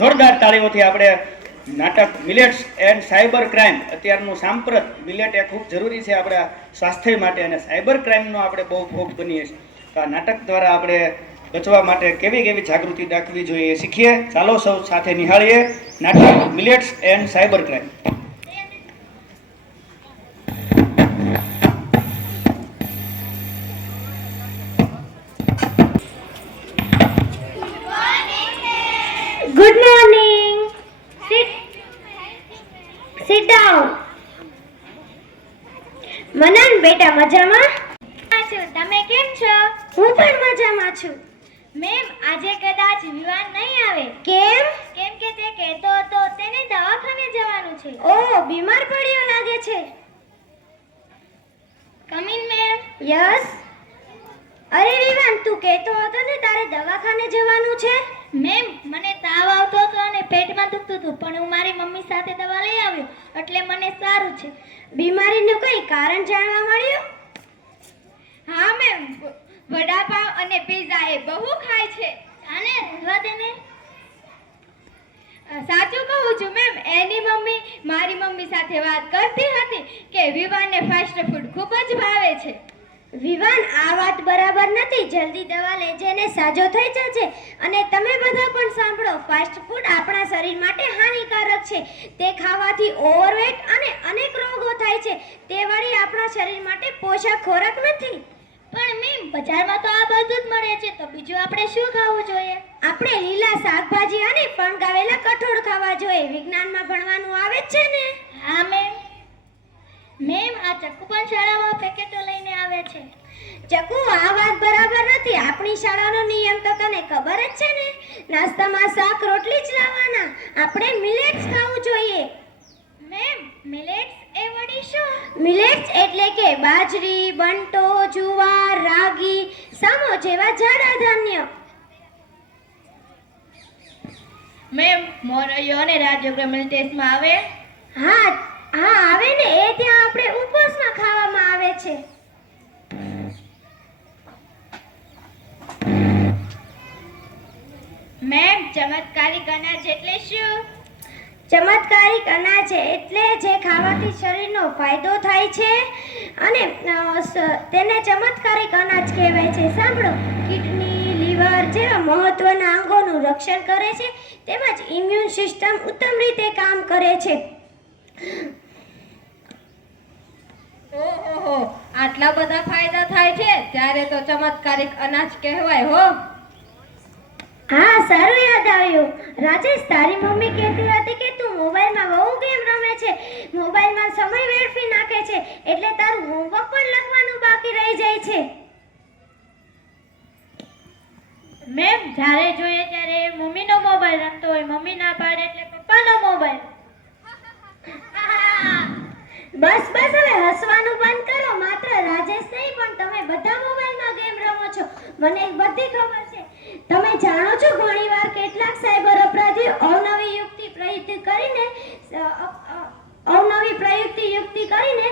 જોરદાર તાળીઓથી આપણે નાટક, મિલેટ્સ એન્ડ સાયબર ક્રાઇમ, અત્યારનું સાંપ્રત મિલેટ એ ખૂબ જરૂરી છે આપણા સ્વાસ્થ્ય માટે અને સાયબર ક્રાઇમનો આપણે બહુ ભોગ બનીએ છીએ. તો આ નાટક દ્વારા આપણે બચવા માટે કેવી કેવી જાગૃતિ દાખવી જોઈએ શીખીએ. ચાલો સૌ સાથે નિહાળીએ. નાટક, millets and cyber crime. Sit Manan બેટા મજામાં? છું તમે કેમ છો? હું પણ મજામાં છું. મેમ આજે કદાચ વિવાન નહીં આવે. કેમ? કેમ કે તે કહેતો હતો તેને દવાખાને જવાનું છે. ઓ બીમાર પડ્યો લાગે છે. Come in mam. Yes Vivaan તું કહેતો હતો ને તારે દવાખાને જવાનું છે? મેમ મને તાવ આવતો હતો અને પેટમાં દુખતું હતું પણ હું મારી મમ્મી સાથે દવા લઈ આવ્યો એટલે મને સારું છે. બીમારીનું કઈ કારણ જાણવા મળ્યું? હા મેમ. વડાપાવ અને પીઝા એ બહુ ખાય છે. અને રહેવા દેને સાચું કહું છું મેમ. એની મમ્મી મારી મમ્મી સાથે વાત કરતી હતી કે વિવાને ફાસ્ટ ફૂડ ખૂબ જ ભાવે છે. વિવાન આ વાત બરાબર નથી. જલ્દી દવા લેજે ને સાજો થઈ જશે અને તમે બધા પણ સાંભળો ફાસ્ટ ફૂડ આપણા શરીર માટે હાનિકારક છે. તે ખાવાથી ઓવરવેટ અને અનેક રોગો થાય છે. તે વળી આપણા શરીર માટે પોષક ખોરાક નથી. પણ મેમ બજારમાં તો આ બધું જ મળે છે. તો બીજું આપણે શું ખાવું જોઈએ? આપણે લીલા શાકભાજી અને ફણગાવેલા કઠોળ ખાવા જોઈએ. વિજ્ઞાનમાં ભણવાનું આવે છે ને? હા મેમ મેમ આ ચક્કુ પણ શાળામાં પેકેટો લઈને આવે છે. ચક્કુ આ વાત બરાબર નથી. આપણી શાળાનો નિયમ તો તને ખબર જ છે ને? નાસ્તામાં શાક રોટલી જ લાવવાના. આપણે મિલેટ્સ ખાવું જોઈએ. મેમ મિલેટ્સ એ વળી શું? મિલેટ્સ એટલે કે બાજરી બંટો જુવાર રાગી સામો જેવા જાડા ધાન્ય. મેમ મોરૈયો અને રાજ્યગ્રામીણ ટેસ્ટમાં આવે? હા હા આવે ને એ ત્યાં આપણે ઉપવાસમાં ખાવામાં આવે છે. મેમ ચમત્કારિક અનાજ એટલે શું? ચમત્કારિક અનાજ એટલે જે ખાવાથી શરીરનો ફાયદો થાય છે અને તેને ચમત્કારિક અનાજ કહેવાય છે. સાંભળો કિડની લીવર જેવા મહત્વના અંગોનું રક્ષણ કરે છે તેમજ ઇમ્યુન સિસ્ટમ ઉત્તમ રીતે કામ કરે છે. ઓહો આટલા બધા ફાયદા થાય છે ત્યારે તો ચમત્કારિક અનાજ કહેવાય હો. હા સારું યાદ આવ્યું. રાજેશ તારી મમ્મી કહેતી હતી કે તું મોબાઈલમાં બહુ ગેમ રમે છે. મોબાઈલમાં સમય વેડફી નાખે છે એટલે તારું હોમવર્ક પણ લખવાનું બાકી રહી જાય છે. મેમ જ્યારે જોઈએ ત્યારે મમ્મીનો મોબાઈલ રમતો હોય મમ્મી ના પાડે એટલે પપ્પાનો મોબાઈલ બસ બસ, હવે હસવાનું બંધ કરો. માત્ર રાજેશ નહીં, પણ તમે બધા મોબાઈલમાં ગેમ રમો છો. મને બધી ખબર છે. તમે જાણો છો, ઘણીવાર કેટલાક સાયબર અપરાધીઓ અવનવી યુક્તિ પ્રયુક્તિ કરીને અવનવી પ્રયુક્તિ યુક્તિ કરીને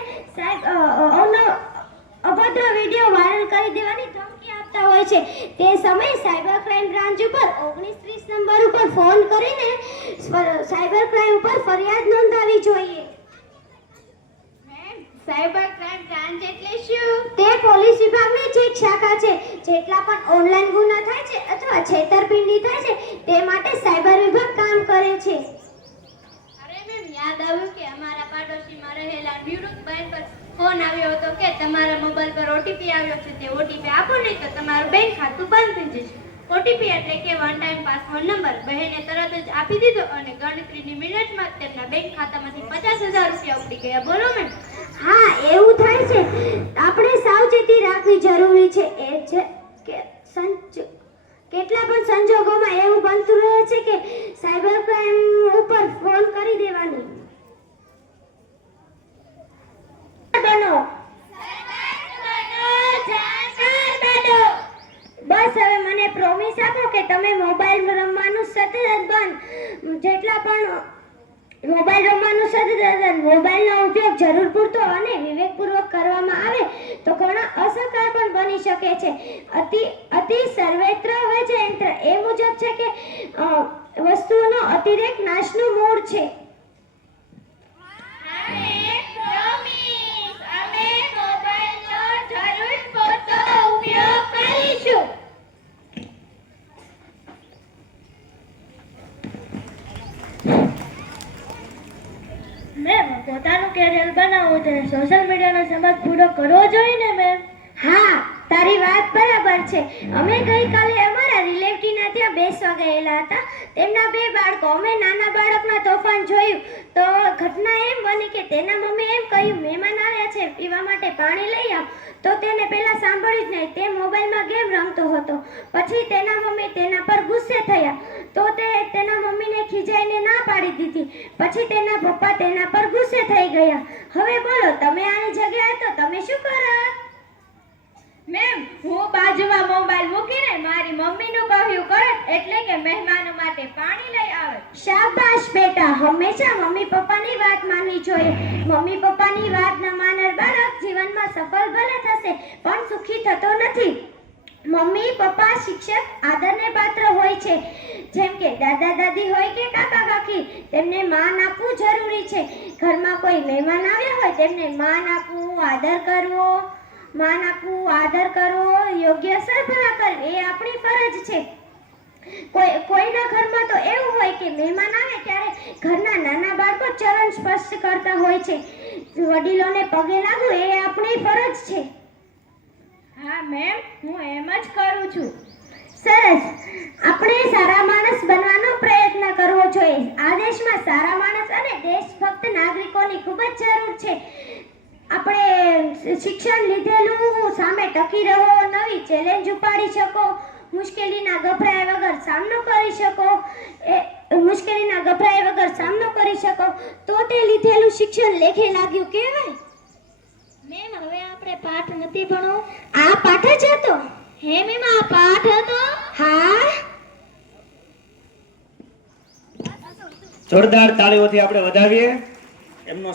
અવનવ, અભદ્ર વીડિયો વાયરલ કરી દેવાની ધમકી આપતા હોય છે. તે સમયે સાયબર ક્રાઇમ બ્રાન્ચ ઉપર ઓગણીસ ત્રીસ નંબર ઉપર ફોન કરીને સાયબર ક્રાઇમ ઉપર ફરિયાદ નોંધાવી જોઈએ. સાયબર ક્રાઇમ બ્રાન્ચ એટલે શું? તે પોલીસ વિભાગની જ એક શાખા છે. જેટલા પણ ઓનલાઈન ગુના થાય છે અથવા છેતરપિંડી થાય છે તે માટે સાયબર વિભાગ કામ કરે છે. અરે મેમ યાદ આવ્યું કે અમારા પાડોશીમાં રહેલા નિવૃત્તબેન પર ફોન આવ્યો હતો કે તમારા મોબાઈલ પર ઓટીપી આવ્યો છે. તે ઓટીપી આપો નહીં તો તમારું બેંક ખાતું બંધ થઈ જશે. ઓટીપી એટલે કે વન ટાઈમ પાસવર્ડ નંબર. બહેને તરત જ આપી દીધો અને ગણતરીની મિનિટમાં તેમના બેંક ખાતામાંથી પચાસ હજાર રૂપિયા ઉપડી ગયા. બોલો મેમ. હા, એવું થાય છે. આપણે સાવચેતી રાખવી જરૂરી છે. એ છે કે સંચ, કેટલા પણ સંજોગોમાં એવું બનતું રહે છે કે સાયબર ક્રાઇમ ઉપર ફોન કરી દેવાનું. બનો. બસ હવે મને પ્રોમિસ આપો કે તમે મોબાઈલ રમવાનું સતત બંધ. જેટલા પણ મોબાઈલ રમવાનું સતત મોબાઈલનો ઉપયોગ જરૂર પૂરતો અને વિવેકપૂર્વક કરવામાં આવે તો ઘણા અસરકાર પણ બની શકે છે. અતિ અતિ સર્વેત્ર છે એ મુજબ છે કે વસ્તુઓનો અતિરેક નાશનું મૂળ છે અમે મોબાઈલનો જરૂર પૂરતો ઉપયોગ કરીશું મેમ કેરિયર બનાવવું તેને સોશિયલ મીડિયાનો સમજ પૂરો કરવો જોઈએ ને મેમ હા, તારી વાત બરાબર છે. અમે ગઈકાલે અમારા રિલેટિવના ત્યાં બેસવા ગયેલા હતા. તેમના બે બાળકો, અમે નાના બાળકના તોફાન જોયું. તો ઘટના એમ બની કે તેના મમ્મી એમ કહ્યું, મહેમાન આવ્યા છે, પીવા માટે પાણી લઈ આવ. તો તેને પહેલા સાંભળ્યું જ નહીં. તે મોબાઈલમાં ગેમ રમતો હતો. પછી તેના મમ્મી તેના પર ગુસ્સે થયા. તો તે તેના ખીજાઈને ના પાડી દીધી. પછી તેના પપ્પા તેના પર ગુસ્સે થઈ ગયા. હવે બોલો તમે આની જગ્યાએ તો તમે શું કરત મેમ હું બાજુમાં મોબાઈલ મૂકીને મારી મમ્મીનું કહ્યું કરત એટલે કે મહેમાનો માટે પાણી લઈ આવે. શાબાશ બેટા હંમેશા મમ્મી પપ્પાની વાત માનવી જોઈએ. મમ્મી પપ્પાની વાત ન માનર બાળક જીવનમાં સફળ ભલે થશે પણ સુખી થતો નથી. મમ્મી પપ્પા શિક્ષક આદરને પાત્ર હોય છે. જેમ કે દાદા દાદી હોય કે કાકા કાકી, તેમને માન આપવું જરૂરી છે. ઘરમાં કોઈ મહેમાન આવ્યા હોય, તેમને માન આપવું, આદર કરવો, માન આપવું, આદર કરવો યોગ્ય સરભરા કરવી એ આપણી ફરજ છે. કોઈ, કોઈના ઘરમાં તો એવું હોય કે મહેમાન આવે ત્યારે ઘરના નાના બાળકો ચરણ સ્પર્શ કરતા હોય છે. વડીલોને પગે લાગવું એ આપણી ફરજ છે. હા, મેમ, હું એમ જ કરું છું. સરસ. આપણે સારા માણસ બનવાનો પ્રયત્ન કરવો જોઈએ. આ દેશમાં સારા માણસ અને દેશભક્ત નાગરિકોની ખૂબ જ જરૂર છે. આપણે શિક્ષણ લીધેલું સામે ટકી રહો નવી ચેલેન્જ ઉપાડી શકો મુશ્કેલીના ગભરાય વગર સામનો કરી શકો એ મુશ્કેલીના ગભરાય વગર સામનો કરી શકો. તો તે લીધેલું શિક્ષણ લેખે લાગ્યું કહેવાય. મેમ હવે આપણે પાઠ નથી ભણો આ પાઠ જ હતો. હે મેમ આ પાઠ હતો? હા? જોરદાર તાળીઓથી આપણે વધાવીએ. એમનો